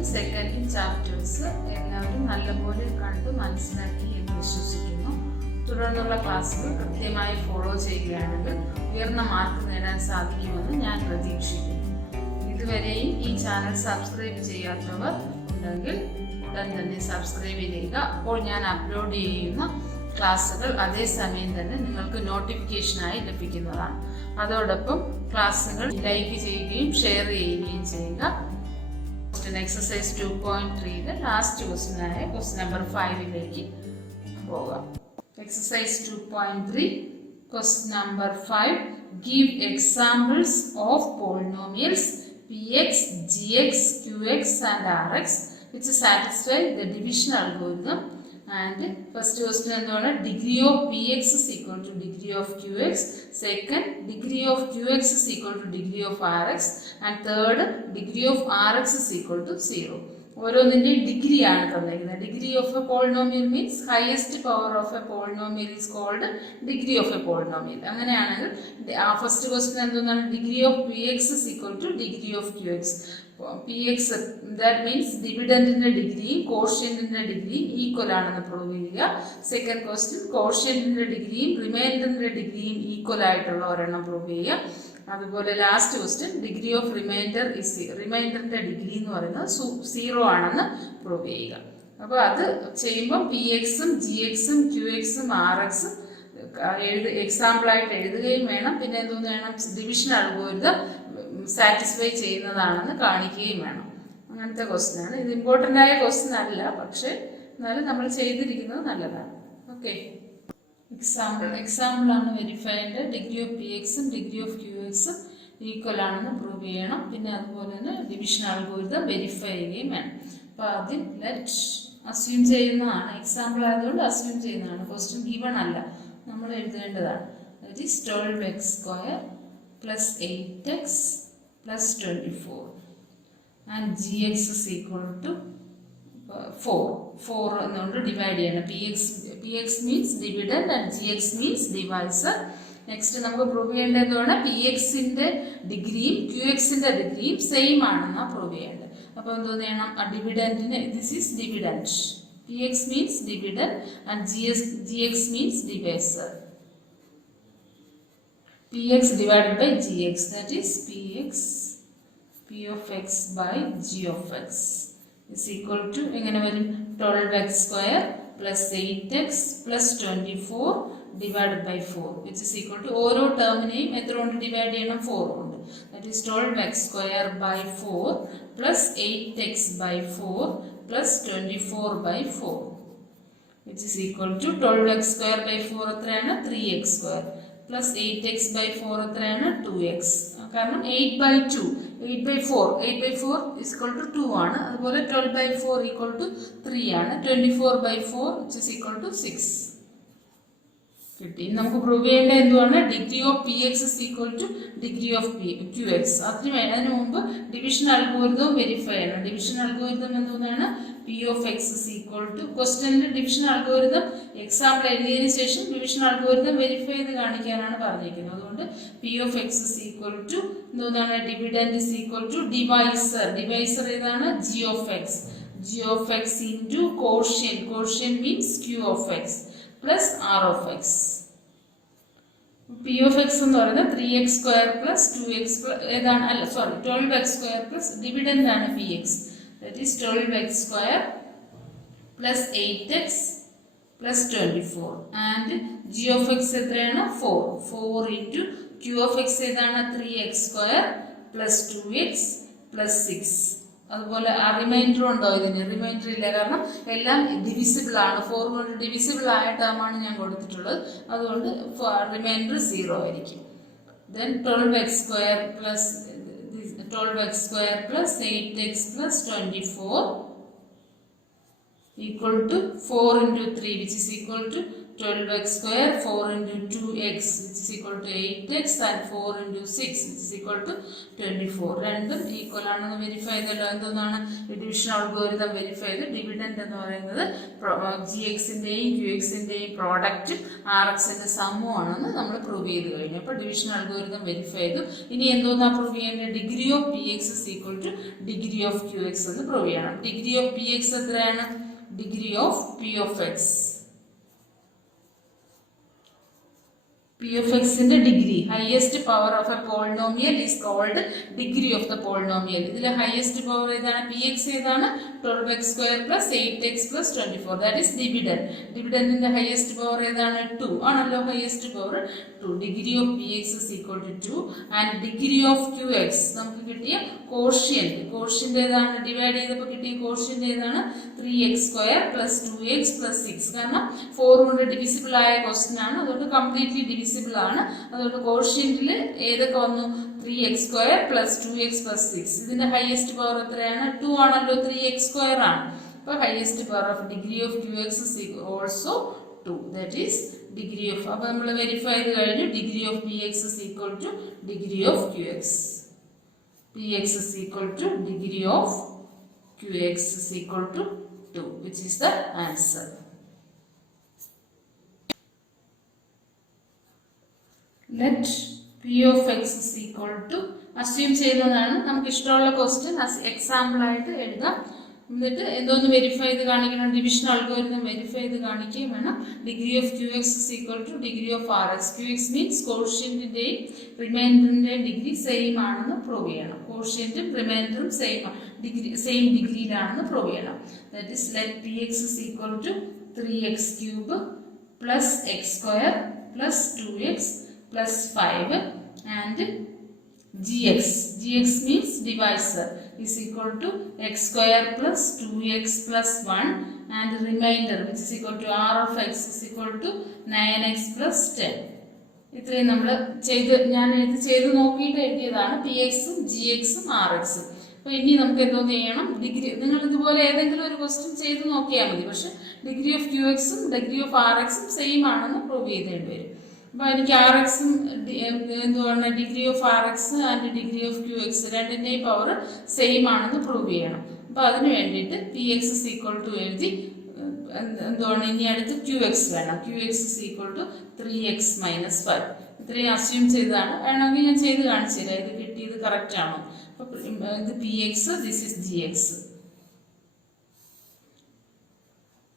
ഫസ്റ്റും സെക്കൻഡും ചാപ്റ്റേഴ്സ് എല്ലാവരും നല്ലപോലെ കണ്ട് മനസ്സിലാക്കി എന്ന് വിശ്വസിക്കുന്നു. തുടർന്നുള്ള ക്ലാസ്സുകൾ കൃത്യമായി ഫോളോ ചെയ്യുകയാണെങ്കിൽ ഉയർന്ന മാർക്ക് നേടാൻ സാധിക്കുമെന്ന് ഞാൻ പ്രതീക്ഷിക്കുന്നു. ഇതുവരെയും ഈ ചാനൽ സബ്സ്ക്രൈബ് ചെയ്യാത്തവർ ഉണ്ടെങ്കിൽ ഉടൻ തന്നെ സബ്സ്ക്രൈബ് ചെയ്യുക. അപ്പോൾ ഞാൻ അപ്ലോഡ് ചെയ്യുന്ന ക്ലാസ്സുകൾ അതേസമയം തന്നെ നിങ്ങൾക്ക് നോട്ടിഫിക്കേഷനായി ലഭിക്കുന്നതാണ്. അതോടൊപ്പം ക്ലാസ്സുകൾ ലൈക്ക് ചെയ്യുകയും ഷെയർ ചെയ്യുകയും ചെയ്യുക. എക്സസൈസ് 2.3 ലാസ്റ്റ് ക്വസ്റ്റ്യനായ ക്വസ്റ്റ്യൻ നമ്പർ 5 പോകാം. Exercise 2.3 question number 5. Give examples of polynomials px, gx, qx and rx which satisfy the division algorithm. And first question എന്താണ്? Degree of px is equal to degree of qx. Second, degree of qx is equal to degree of rx. And third, degree of rx is equal to 0. ഓരോന്നിൻ്റെ degree ആണ് തന്നിരിക്കുന്നത്. Degree of a polynomial means highest power of a polynomial is called degree of a polynomial. അങ്ങനെയാണെങ്കിൽ first question എന്താണ്? Degree of P X is equal to degree of Q X. P X that means ഡിവിഡൻറ്റിൻ്റെ ഡിഗ്രിയും കോഷ്യൻറ്റിൻ്റെ ഡിഗ്രിയും equal ആണെന്ന് prove ചെയ്യുക. Second question കോഷ്യൻറ്റിൻ്റെ ഡിഗ്രിയും റിമൈൻഡറിൻ്റെ ഡിഗ്രിയും ഈക്വൽ ആയിട്ടുള്ള ഒരെണ്ണം പ്രൂവ് ചെയ്യുക. അതുപോലെ ലാസ്റ്റ് ക്വസ്റ്റ്യൻ ഡിഗ്രി ഓഫ് റിമൈൻഡറിൻ്റെ ഡിഗ്രി എന്ന് പറയുന്നത് 0 ആണെന്ന് പ്രൂവ് ചെയ്യുക. അപ്പോൾ അത് ചെയ്യുമ്പോൾ പി എക്സും ജി എക്സും ക്യു എക്സും ആർ എക്സും എക്സാമ്പിളായിട്ട് എഴുതുകയും വേണം. പിന്നെ എന്തോന്ന് വേണം? ഡിവിഷൻ അൽഗോരിതം സാറ്റിസ്ഫൈ ചെയ്യുന്നതാണെന്ന് കാണിക്കുകയും വേണം. അങ്ങനത്തെ ക്വസ്റ്റ്യനാണ് ഇത്. ഇമ്പോർട്ടൻ്റ് ആയ ക്വസ്റ്റ്യൻ അല്ല, പക്ഷേ എന്നാലും നമ്മൾ ചെയ്തിരിക്കുന്നത് നല്ലതാണ്. ഓക്കെ, എക്സാമ്പിളാണ് വെരിഫൈഡ്. ഡിഗ്രി ഓഫ് പി എക്സും ഡിഗ്രി ഓഫ് ക്യു എക്സും ഈക്വൽ ആണെന്ന് പ്രൂവ് ചെയ്യണം. പിന്നെ അതുപോലെ തന്നെ ഡിവിഷൻ അൽഗോരിതം വെരിഫൈ ചെയ്യുകയും വേണം. അപ്പോൾ ആദ്യം ലെറ്റ് അസ്യൂം ചെയ്യുന്നതാണ്. എക്സാമ്പിൾ ആയതുകൊണ്ട് അസ്യൂം ചെയ്യുന്നതാണ്. ക്വസ്റ്റ്യൻ ഗിവൺ അല്ല, നമ്മൾ എഴുതേണ്ടതാണ്. That is 12x² + 8x + 24 and G X is equal to 4 എന്നുകൊണ്ട് ഡിവൈഡ് ചെയ്യണം. P X means dividend and G X means divisor. Next നമുക്ക് പ്രൂവ് ചെയ്യേണ്ടതാണ് പി എക്സിൻ്റെ ഡിഗ്രിയും ക്യു എക്സിൻ്റെ ഡിഗ്രിയും സെയിം ആണെന്നാണ് പ്രൂവ് ചെയ്യേണ്ടത്. അപ്പോൾ എന്തോന്ന് ചെയ്യണം? ഡിവിഡൻറ്റിന് this is dividend. P X means dividend and G X means divisor. P X divided by G X, that is P of X by G of X is equal to എങ്ങനെ വരും? 12x² + 8x + 24 divided by 4 which is equal to ഓരോ ടേമിനെയും എത്ര കൊണ്ട് divide ചെയ്യണം? 4 കൊണ്ട്. that is 12x² by 4 + 8x by 4 + 24 by 4 which is equal to 12x² by 4 എത്രയാണ്? 3x² + 8x by 4 എത്രയാണ്? 2x. കാരണം 8/2 8/4 is equal to 2 ആണ്. അതുപോലെ 12/4 equal to 3 ആണ്. 24/4 which is equal to 6 കിട്ടി. നമുക്ക് പ്രൂവ് ചെയ്യേണ്ട എന്തുവാണ്? Degree of P X is equal to degree of Q X. അതിന് മുമ്പ് ഡിവിഷൻ അൽഗോരിതം വെരിഫൈ ചെയ്യണം. ഡിവിഷൻ അൽഗോരിതം എന്താണ്? P of X is equal to ക്വസ്റ്റ്യനിൽ ഡിവിഷൻ അൽഗോരിതം എക്സാമ്പിൾ എഴുതിയതിനു ശേഷം ഡിവിഷൻ അൽഗോരിതം വെരിഫൈ ചെയ്ത് കാണിക്കാനാണ് പറഞ്ഞിരിക്കുന്നത്. അതുകൊണ്ട് P of X is equal to എന്താണ്? Dividend is equal to divisor ഏതാണ്? G of X into quotient means Q of X plus r of x. p of x എന്ന് പറയുന്നത് 3x² plus 2x ഏതാണ്? അല്ല സോറി 12x² plus ഡിവിഡൻറ്റ് ആണ് px. that is 12x² plus 8x plus 24 and g of x എത്രയാണ്? 4 into q of x ഏതാണ്? 3x² plus 2x plus 6. അതുപോലെ ആ reminder ഉണ്ടോ? ഇതിന് റിമൈൻഡർ ഇല്ല, കാരണം എല്ലാം ഡിവിസിബിൾ ആണ്. 4 കൊണ്ട് ഡിവിസിബിൾ ആയ ടേമാണ് ഞാൻ കൊടുത്തിട്ടുള്ളത്. അതുകൊണ്ട് റിമൈൻഡർ 0 ആയിരിക്കും. Then 12x² plus 8x plus 24 equal to 4 into 3 which is equal to 12x square, 4 into 2x which is equal to 8x and 4 into 6 which is equal to 24. രണ്ടും ഈക്വൽ ആണെന്ന് verify ചെയ്തല്ലോ. എന്താണ് division algorithm verify ചെയ്ത് dividend എന്ന് പറയുന്നത് gxന്റെയും qxന്റെയും പ്രോഡക്റ്റും rxന്റെ സമ്മും ആണെന്ന് നമ്മൾ prove ചെയ്ത് കഴിഞ്ഞു. അപ്പോൾ ഡിവിഷൻ അൽഗോരിതം വെരിഫൈ ചെയ്തു. ഇനി എന്തോന്നാ പ്രൂവ് ചെയ്യേണ്ടത്? Degree of px is equal to degree of qx എന്ന് പ്രൂവ് ചെയ്യണം. ഡിഗ്രി ഓഫ് px എത്രയാണ്? Degree of p of x. P of x in the degree, highest power of a polynomial is called degree of the polynomial. This is highest power px is 12x square plus 8x plus 24. That is dividend. Dividend in the highest power is 2. Another highest power 2. Degree of px is equal to 2 and degree of qx. Quotient. Quotient is divided quotient is 3x square plus 2x plus 6. 4 divisible question completely divisible. അതുകൊണ്ട് കോഷ്യന്റിൽ ഏതൊക്കെ വന്നു? 3x square plus 2x plus 6. ഇതിന്റെ highest power എത്രയാണ്? 2 ആണല്ലോ. 3x square ആണ്. അപ്പോൾ highest power of degree of qx is also 2. That is degree of. അപ്പോൾ നമ്മൾ വെരിഫൈ ചെയ്ത് കഴിഞ്ഞു. Degree of px is equal to degree of qx. px is equal to degree of qx is equal to 2, which is the answer. Let p of x is equal to, assume ചെയ്യുന്നതാണ്. നമുക്ക് ഇഷ്ടമുള്ള question example ആയിട്ട് എഴുതാം. എന്നിട്ട് എന്തോന്ന് verify ചെയ്ത് കാണിക്കണം? Division algorithm verify ചെയ്ത് കാണിക്കുകയും വേണം. Degree of qx is equal to degree of rx. qx means കോഷ്യന്റിന്റെയും റിമൈൻഡറിന്റെയും ഡിഗ്രി സെയിം ആണെന്ന് പ്രൂവ് ചെയ്യണം. കോഷ്യന്റും റിമൈൻഡറും സെയിം ഡിഗ്രിയിലാണെന്ന് പ്രൂവ് ചെയ്യണം. That is let px is equal to 3x cube plus x square plus 2x plus 5 and gx means divisor is equal to x square plus 2x plus 1 and remainder which is equal to r of x is equal to 9x plus 10. ഇത്രയും നമ്മൾ ഞാൻ ഇത് ചെയ്ത് നോക്കിയിട്ട് എഴുതിയതാണ്. pxഉം gxഉം rxഉം. അപ്പോൾ ഇനി നമുക്ക് എന്തോന്ന് ചെയ്യണം? ഡിഗ്രി നിങ്ങൾ ഇതുപോലെ ഏതെങ്കിലും ഒരു ക്വസ്റ്റ്യൻ ചെയ്ത് നോക്കിയാൽ മതി. പക്ഷെ ഡിഗ്രി ഓഫ് qxഉം ഡിഗ്രി ഓഫ് rxഉം സെയിം ആണെന്ന് പ്രൂവ് ചെയ്തേണ്ടി വരും. അപ്പോൾ എനിക്ക് rxഉം എന്തുവാണ് degree of rx and degree of qx രണ്ടിൻ്റെയും പവർ സെയിം ആണെന്ന് പ്രൂവ് ചെയ്യണം. അപ്പോൾ അതിന് വേണ്ടിയിട്ട് px is equal to എഴുതി എന്തുവാണ് ഇനി അടുത്ത് qx വേണം. qx is equal to 3x minus 5. ഇത്രയും അസ്യൂം ചെയ്തതാണ്. വേണമെങ്കിൽ ഞാൻ ചെയ്ത് കാണിച്ചു തരാം ഇത് കിട്ടിയത് കറക്റ്റ് ആണോ. അപ്പോൾ ഇത് px, this is gx.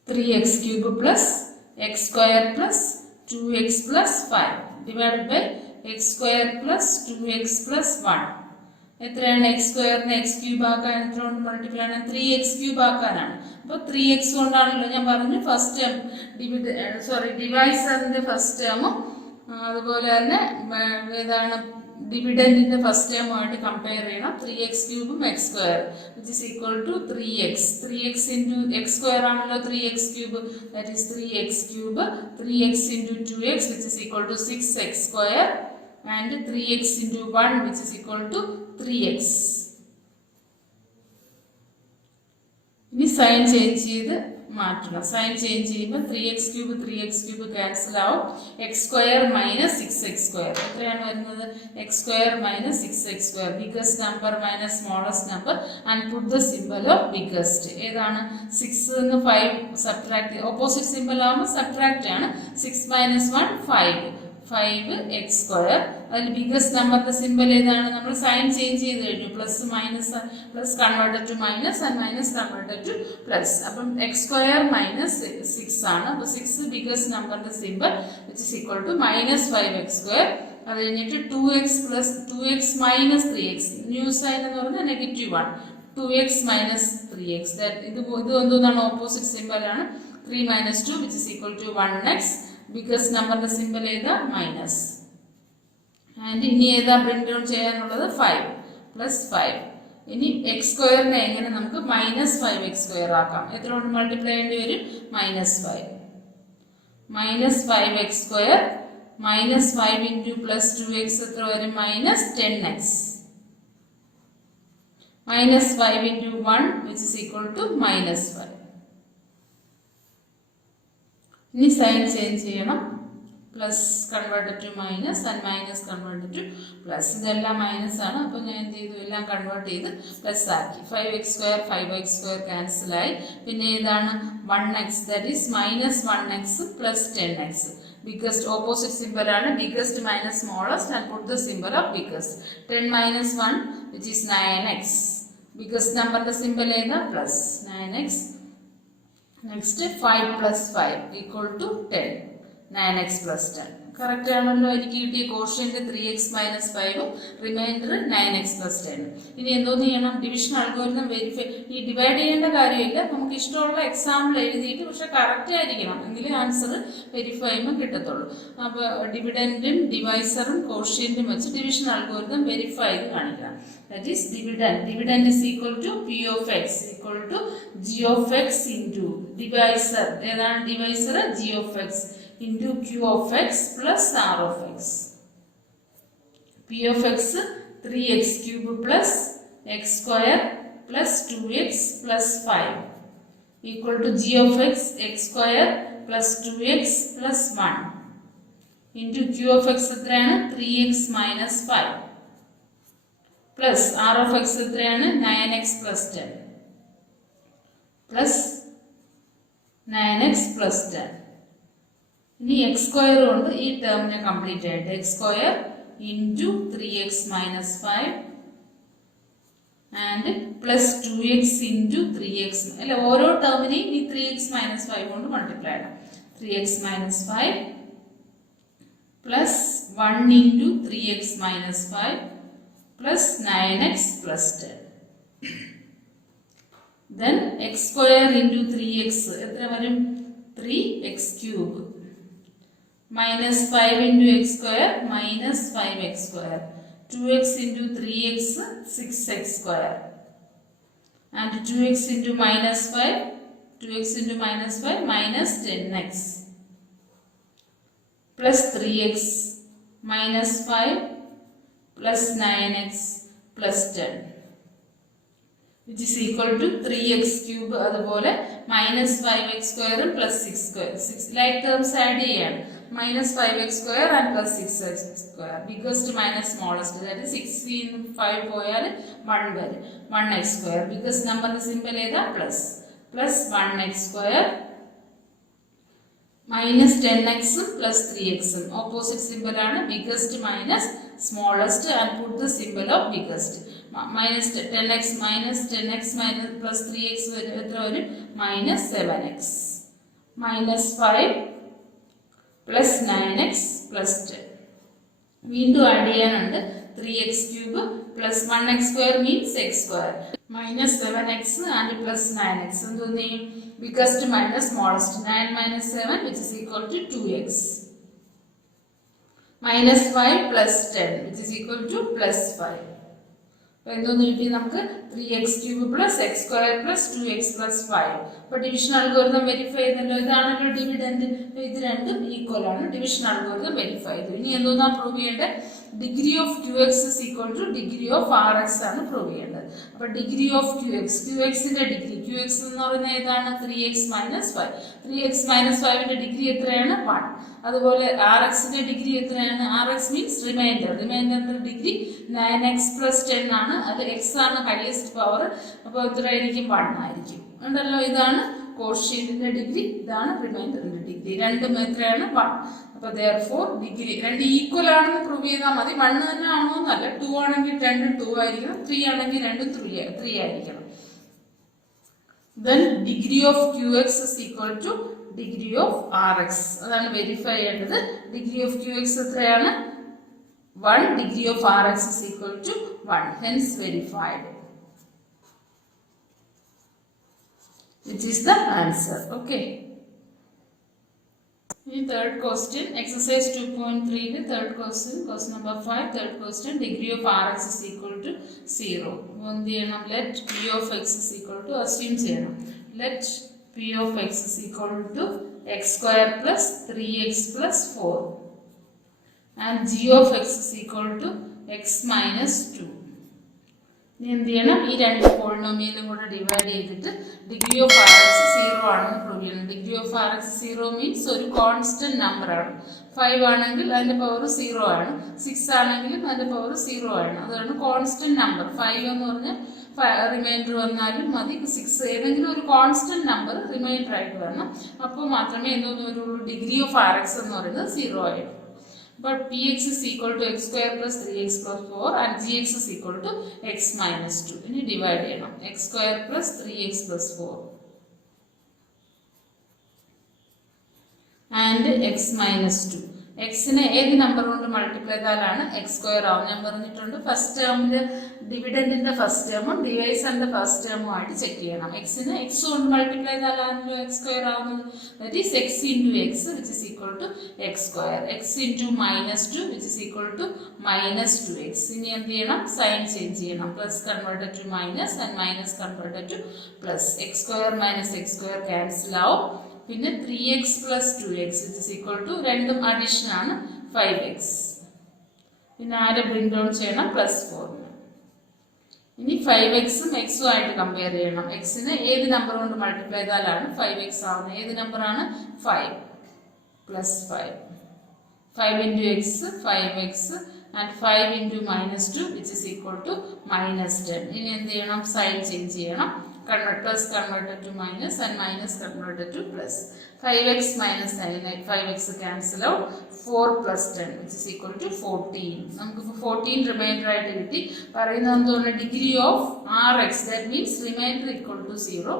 3x cube plus x square plus 2x plus 5 divided by x square plus 2x plus 1. എത്രയാണ്? x സ്ക്വയറിനെ x ക്യൂബ് ആക്കാൻ എത്ര കൊണ്ട് മൾട്ടിപ്ലൈ ആണ്? 3x cube ആക്കാനാണ്. അപ്പോൾ 3x കൊണ്ടാണല്ലോ ഞാൻ പറഞ്ഞു ഫസ്റ്റ് ടേം ഡിവൈസറിന്റെ ഫസ്റ്റ് ടേമും അതുപോലെ തന്നെ ഏതാണ് ഡിവിഡൻഡിന്റെ ഫസ്റ്റ് ടേമുമായിട്ട് കമ്പയർ ചെയ്യണം. 3x ക്യൂബും x square which is equal to 3x. 3x into x square ആണല്ലോ 3x cube. that is 3x cube. 3x into 2x which is equal to 6x square and 3x into 1 which is equal to 3x. ഇനി sign change ചെയ്ത് മാറ്റണം. Sign change ചെയ്യുമ്പോൾ 3x cube cancel ആവും. X square minus 6x square എത്രയാണ് വരുന്നത്? X square minus 6x square. Biggest number minus smallest number and put the symbol of biggest. ഏതാണ്? 6 5 subtract, opposite symbol ആകുമ്പോൾ subtract ആണ്. 6 minus 1 5x square. അതിൽ biggest നമ്പറിന്റെ symbol ഏതാണ്? നമ്മൾ സൈൻ ചേഞ്ച് ചെയ്ത് കഴിഞ്ഞു. Plus minus, plus converted to minus and minus converted to plus. അപ്പം എക്സ് സ്ക്വയർ മൈനസ് 6 ആണ്. അപ്പോൾ 6 ബിഗസ്റ്റ് നമ്പറിന്റെ symbol which is equal to minus 5x square. അത് കഴിഞ്ഞിട്ട് 2x minus 3x. New sign എന്ന് പറഞ്ഞാൽ -1. 2x minus 3x. ഇത് എന്താണ്? ഓപ്പോസിറ്റ് സിംബൽ ആണ്. 3 minus 2 which is equal to 1x. Biggest നമ്പറിന്റെ സിംബൽ ഏതാ? മൈനസ്. ആൻഡ് ഇനി ഏതാ ബ്രിങ് ഡൗൺ ചെയ്യാനുള്ളത്? 5 പ്ലസ് 5. ഇനി എക്സ് സ്ക്വയറിനെ എങ്ങനെ നമുക്ക് മൈനസ് 5x സ്ക്വയർ ആക്കാം? എത്ര കൊണ്ട് മൾട്ടിപ്ലൈ ചെയ്യേണ്ടി വരും? Minus 5x square minus 5 into plus 2x എത്ര വരും? Minus 10x. Minus 5 into 1 which is equal to minus 5. ഇനി സൈൻ ചേഞ്ച് ചെയ്യണം. Plus converted to minus and minus converted to plus. ഇതെല്ലാം മൈനസ് ആണ്. അപ്പോൾ ഞാൻ എന്ത് ചെയ്തു, എല്ലാം കൺവേർട്ട് ചെയ്ത് പ്ലസ് ആക്കി. 5x2 5x2 ക്യാൻസലായി. പിന്നെ ഏതാണ് 1x, that is minus 1x plus 10x. Biggest opposite symbol ആണ്. Biggest minus smallest and put the symbol of biggest. 10 minus 1 which is 9x. Biggest നമ്പറിന്റെ സിമ്പൽ ഏതാ, plus 9x. Next 5 plus 5 equal to 10. 9x plus 10. Correct ആണല്ലോ. എനിക്ക് കിട്ടിയ quotient 3x minus 5ഉം remainder 9x plus 10. ഇനി എന്തോന്ന് ചെയ്യണം, ഡിവിഷൻ അൽഗോരിതം വെരിഫൈ. ഈ ഡിവൈഡ് ചെയ്യേണ്ട കാര്യമില്ല, നമുക്ക് ഇഷ്ടമുള്ള എക്സാമ്പിൾ എഴുതിയിട്ട് പക്ഷെ കറക്റ്റ് ആയിരിക്കണം, എങ്കിലേ ആൻസർ വെരിഫൈ ചെയ്യുമ്പോൾ കിട്ടത്തുള്ളൂ. അപ്പോൾ ഡിവിഡൻറ്റും ഡിവൈസറും കോഷ്യന്റും വെച്ച് ഡിവിഷൻ അൽഗോരിതം വെരിഫൈ ചെയ്ത് കാണിക്കണം. That is dividend. Dividend is equal to P of x equal to G of x into divisor. ഏതാണ് divisor? G of x into Q of x plus R of x. P of x 3x cube plus x square plus 2x plus 5 equal to G of x square plus 2x plus 1 into Q of x എത്രയാണ് 3x minus 5 plus R of x എത്രയാണ് 9x plus 10 plus 9x plus 10. ഇനി x square കൊണ്ട് ഈ ടേമിനെ complete ആയിട്ട് x square into 3x minus 5 and plus 2x into 3x. അല്ല, ഓരോ ടേമിനെയും ഈ 3x minus 5 കൊണ്ട് മൾട്ടിപ്ലൈ ചെയ്യണം. 3x minus 5 plus 1 into 3x minus 5 plus 9x plus 10. Then x square into 3x എത്ര വരും 3x cube minus 5 into x square minus 5x square. 2x into 3x 6x square and 2x into minus 5 2x into minus 5 minus 10x plus 3x minus 5 plus 9x plus 10 which is equal to 3x cube. അതുപോലെ minus 5x square plus 6 square 6 like terms add ചെയ്യാം. minus 5x square and plus 6x square. biggest minus smallest, that is 6 in 5 പോയാൽ 1 വരും. 1x square. biggest number symbol ഏതാ plus plus 1x square minus 10x plus 3x. opposite symbol ആണ്. biggest minus smallest and put the symbol of biggest. minus 10x minus 10x minus plus 3x എത്ര വരും minus 7x minus 5 plus 9x plus 10. വീണ്ടും add ചെയ്യാനുണ്ട്. 3x cube plus 1x square means x square minus 7x and plus 9x. എന്തൊന്നും ചെയ്യും, biggest minus smallest. 9 minus 7 which is equal to 2x minus 5 plus 10 which is equal to plus 5. അപ്പോൾ എന്തോന്ന് കിട്ടി നമുക്ക് 3x cube plus x square plus 2x plus 5. അപ്പോൾ division algorithm verify ചെയ്തല്ലോ. ഇതാണല്ലോ dividend. ഇത് രണ്ടും ഈക്വൽ ആണ്. ഡിവിഷൻ അൽഗോരിതം വെരിഫൈ ചെയ്തു. ഇനി എന്തോന്നാ പ്രൂവ് ചെയ്യേണ്ടത്, degree of Q x is equal to degree of r x ആണ് പ്രൂവ് ചെയ്യേണ്ടത്. അപ്പോൾ ഡിഗ്രി ഓഫ് ക്യു എക്സിന്റെ ഡിഗ്രി, ക്യു എക്സ് എന്ന് പറയുന്നത് ഏതാണ് 3x minus 5. 3x minus 5ന്റെ degree എത്രയാണ് 1. അതുപോലെ ആർ എക്സിന്റെ ഡിഗ്രി എത്രയാണ്, ആർ എക്സ് മീൻസ് റിമൈൻഡറിന്റെ ഡിഗ്രി 9x പ്ലസ് 10 ആണ്. അത് എക്സ് ആണ് ഹൈയസ്റ്റ് പവർ. അപ്പോൾ എത്രയായിരിക്കും 1 ആയിരിക്കും. ഉണ്ടല്ലോ, ഇതാണ് കോഷ്യന്റിന്റെ ഡിഗ്രി, ഇതാണ് റിമൈൻഡറിന്റെ ഡിഗ്രി. രണ്ടും എത്രയാണ് 1. അപ്പോൾ therefore ഡിഗ്രി രണ്ട് ഈക്വൽ ആണെന്ന് പ്രൂവ് ചെയ്താൽ മതി. 1 തന്നെ ആണോ എന്നല്ല. 2 ആണെങ്കിൽ 2 2 ആയിരിക്കണം, 3 ആണെങ്കിൽ 2 3 ആയിരിക്കണം. Then degree of qx is equal to degree of rx. അതാണ് വെരിഫൈ ചെയ്യേണ്ടത്. ഡിഗ്രി ഓഫ് qx എത്രയാണ് 1. degree of rx is equal to 1. hence verified, which is the answer. Okay. In third question, exercise 2.3 third question, question number 5, third question, degree of rx is equal to 0. Let p of x is equal to, assume ചെയ്യണം, let p of x is equal to x square plus 3x plus 4 and g of x is equal to x minus 2. ഇനി എന്ത് ചെയ്യണം, ഈ രണ്ട് പോളിനോമിയലും കൂടെ divide ചെയ്തിട്ട് degree of r x 0 ആണെന്ന് prove ചെയ്യണം. Degree of r x 0 means ഒരു കോൺസ്റ്റന്റ് നമ്പർ ആണ്. 5 ആണെങ്കിൽ അതിൻ്റെ പവർ 0 ആണ്, 6 ആണെങ്കിലും അതിൻ്റെ പവർ 0 ആണ്. അതാണ് കോൺസ്റ്റന്റ് നമ്പർ. 5 എന്ന് പറഞ്ഞാൽ റിമൈൻഡർ വന്നാലും മതി, 6 ഏതെങ്കിലും ഒരു കോൺസ്റ്റന്റ് നമ്പർ റിമൈൻഡർ ആയിട്ട് വരണം. അപ്പോൾ മാത്രമേ എന്തോന്ന് വരുള്ളൂ, ഡിഗ്രി ഓഫ് ആർ എക്സ് എന്ന് പറയുന്നത് 0 ആയിട്ടുള്ളൂ. But px is equal to x square plus 3x plus 4 and gx is equal to x minus 2. ഇനി ഡിവൈഡ് ചെയ്യണം. x square plus 3x plus 4 and x minus 2. എക്സിനെ ഏത് നമ്പർ കൊണ്ട് multiply ചെയ്താലാണ് X square ആവും ഞാൻ പറഞ്ഞിട്ടുണ്ട്. ഫസ്റ്റ് ടേമിൽ ഡിവിഡൻറ്റിൻ്റെ first ടേമും ഡിവൈസറിൻ്റെ first ടേമും ആയിട്ട് ചെക്ക് ചെയ്യണം. എക്സിന് എക്സ് കൊണ്ട് മൾട്ടിപ്ലൈ ചെയ്താലാണല്ലോ എക്സ് സ്ക്വയർ ആവുന്നത്. That is x into x which is equal to x square. X into -2 which is equal to -2x. ഇനി എന്ത് ചെയ്യണം, സൈൻ ചേഞ്ച് ചെയ്യണം. Plus converted to minus and minus converted to plus. X square minus x square cancel ആവും. പിന്നെ 3x plus 2x is equal to രണ്ടും addition ആണ് 5x. പിന്നെ ആരെ ബ്രിങ് ഡൗൺ ചെയ്യണം, +4. ഇനി 5xും എക്സും ആയിട്ട് കമ്പയർ ചെയ്യണം. എക്സിന് ഏത് നമ്പർ കൊണ്ട് മൾട്ടിപ്ലൈ ചെയ്താലാണ് 5x ആവുന്നത്, ഏത് നമ്പറാണ്, 5 + 5. 5 into x 5x and 5 into -2 which is equal to -10. ഇനി എന്ത് ചെയ്യണം, സൈൻ ചേഞ്ച് ചെയ്യണം. Plus converted to minus and minus converted to plus. 5x minus 9, 5x cancel out. 4 plus 10 which is equal to 14. നമുക്ക് 14 reminder ആയിട്ട് കിട്ടി. പറയുന്നത് എന്താണ്, degree of r x, that means remainder equal to 0.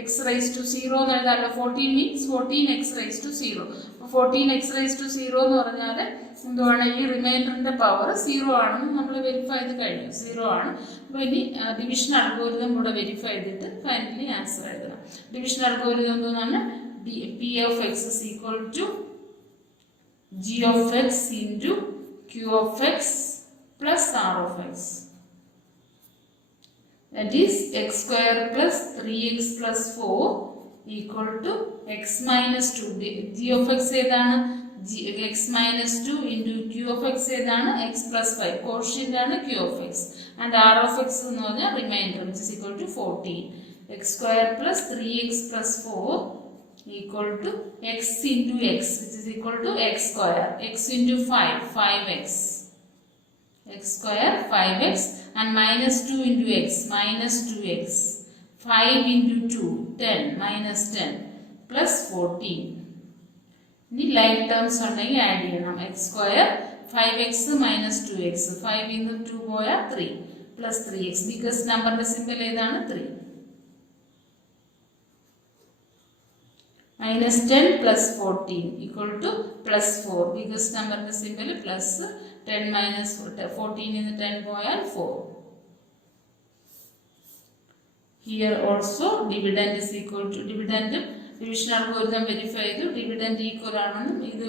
X raise to 0 എന്ന് എഴുതാമല്ലോ. 14 means 14x raise to 0. 14x raise to 0 എന്ന് പറഞ്ഞാൽ എന്തുവാണ്, ഈ റിമൈൻഡറിൻ്റെ പവർ 0 ആണെന്ന് നമ്മൾ വെരിഫൈ ചെയ്ത് കഴിഞ്ഞു, 0 ആണ്. അപ്പോൾ ഇനി ഡിവിഷൻ അൽഗോരിതം കൂടെ വെരിഫൈ ചെയ്തിട്ട് ഫൈനലി ആൻസർ എഴുതണം. ഡിവിഷൻ അൽഗോരിതം എന്താണ്, P of X is equal to g of X into q of x plus r of x. That is x square plus 3x plus 4 equal to x minus 2. G of x ഏതാണ്, x minus 2 into q of x ഏതാണ്, x plus 5. Quotient ആണ് q of x and r of x എന്ന് പറഞ്ഞാൽ reminder which is equal to 14. x square plus 3x plus 4 equal to x into x which is equal to x square. x into 5 5x. x square 5x and minus 2 into x minus 2x. 5 into 2 10 minus 10 plus 14. ഇനി like terms ഉണ്ടെങ്കിൽ add ചെയ്യണം. X square 5x minus 2x. 5 ഇന്ന് 2 പോയാൽ 3 plus 3x. Biggest നമ്പറിന്റെ simple ഏതാണ്, 3. -10 plus 14 equal to +4. Biggest നമ്പറിന്റെ simple plus 10 minus 14 ഇന്ന് 10 പോയാൽ 4. Here also dividend is equal to dividend. Division algorithm verify ചെയ്തു, ഡിവിഡൻറ്റ് ഈക്വൽ ആണെന്നും ഇത്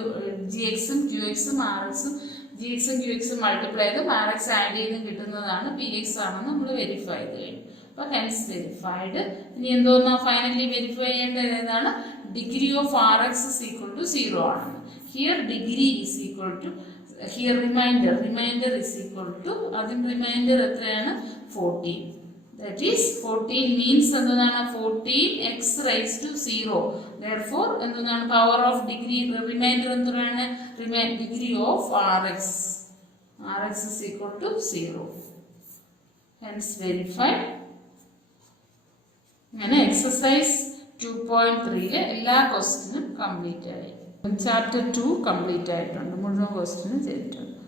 ജി എക്സും ക്യു എക്സും ആർ എക്സും ജി എക്സും ക്യു എക്സും മൾട്ടിപ്ലൈ ചെയ്തും ആർ എക്സ് ആഡ് ചെയ്തും കിട്ടുന്നതാണ് പി എക്സ് ആണെന്ന് നമ്മൾ വെരിഫൈ ചെയ്ത് കഴിഞ്ഞു. അപ്പോൾ ഹെൻസ് വെരിഫൈഡ്. ഇനി എന്തോന്നാ ഫൈനലി വെരിഫൈ ചെയ്യേണ്ടത് ഏതാണ്, degree of r x is equal to 0 ആണെന്ന്. Here degree is equal to, here remainder is equal to, അതിന് റിമൈൻഡർ എത്രയാണ്, 14. That is 14 means എന്താണ്, 14x raised to 0. Therefore എന്താണ്, power of degree remainder എന്താണ്, degree of rx. Rx is equal to 0. Hence verified. അങ്ങനെ exercise 2.3 എല്ലാ ക്വസ്റ്റ്യനും complete ആയി. Chapter 2 complete ആയിട്ടുണ്ട്, മുഴുവൻ ക്വസ്റ്റ്യനും ചെയ്തിട്ടുണ്ട്.